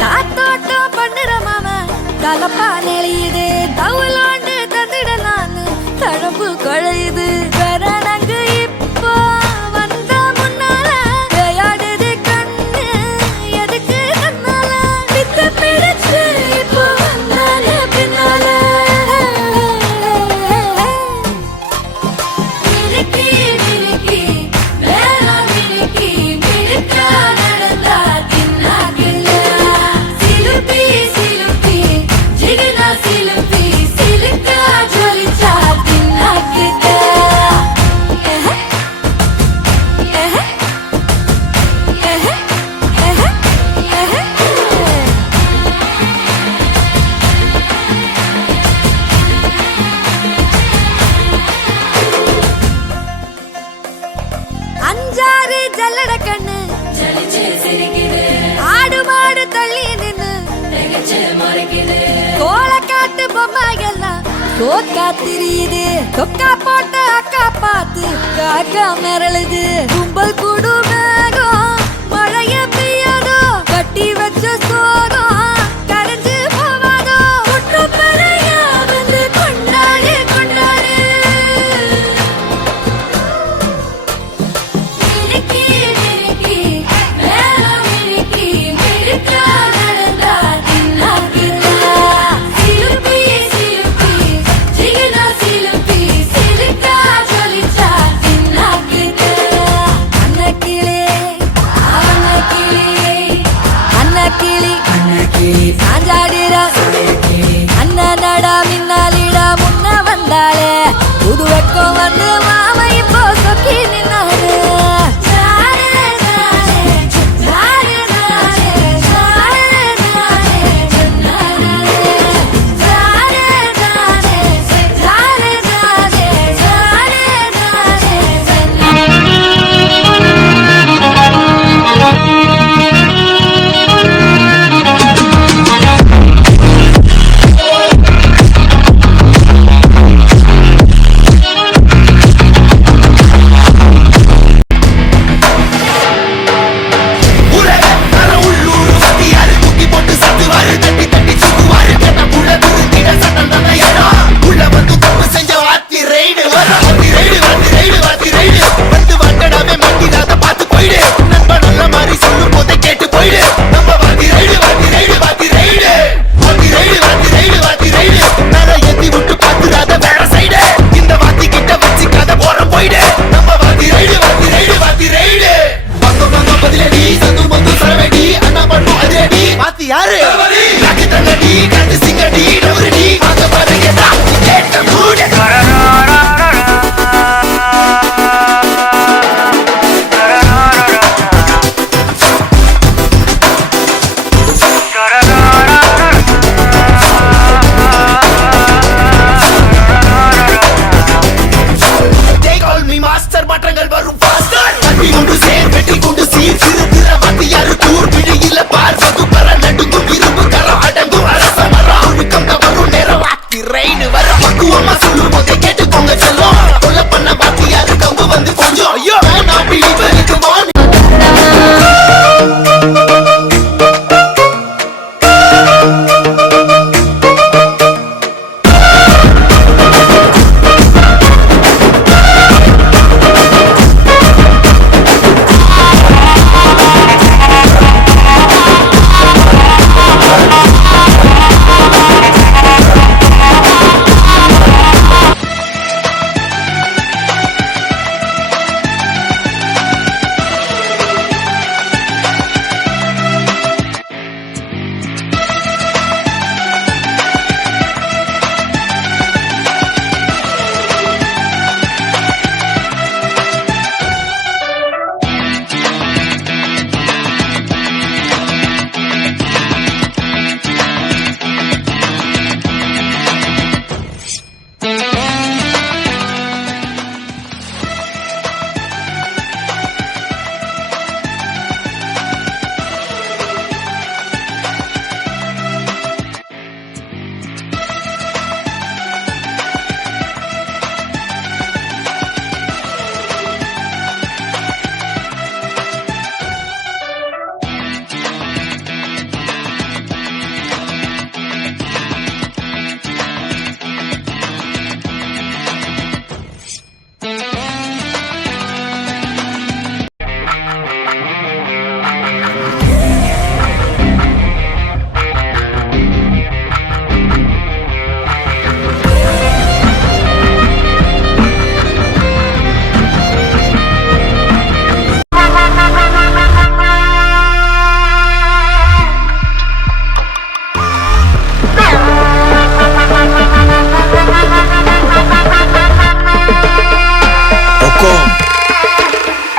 தாத்தோட்டம் பண்ணுற மாம கலப்பா நெளியுது தவுலாண்டு தந்திடலான்னு தழம்பு குழையுது கரணங்கு இப்போ வந்த முன்னால விளையாடுது கண்ணு எதுக்கு கண்ணால வித்து பிடிச்சு இப்போ வந்தால பின்னால மினுக்கி மினுக்கி வேற மினுக்கி மினுக்கா நடந்தா தின்னாக்குல சிலுப்பி சிலுப்பி ஜிகினா சிலுப்பி சிலுக்கா ஜொலிச்சா தின்னாக்குல அஞ்சாறு ஜல்லட கண்ணு ஆடு மாடு தள்ளி நின்னு கோலக்காட்டு பொம்மைகள்லாம் கோக்கா திரியுது கொக்கா போட்ட அக்கா பார்த்து காக்கா மிரளுது கும்பல் கூடு மேகம் மழைய பெய்யாதோ கட்டி வச்ச சோகம் கரைஞ்சு போவாதோ ஒட்டு பறையா வந்து கொண்டாடு கொண்டாடு மினுக்கி மினுக்கி மேல மினுக்கி மினுக்கா நடந்தா தின்னாக்குல சிலுப்பி சிலுப்பி ஜிகினா சிலுப்பி சிலுக்கா ஜொலிச்சா தின்னாக்குல அன்னக்கிளி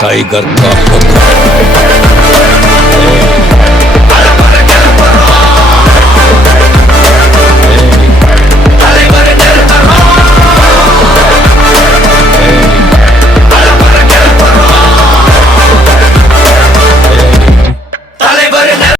टाइगर का हुक्म।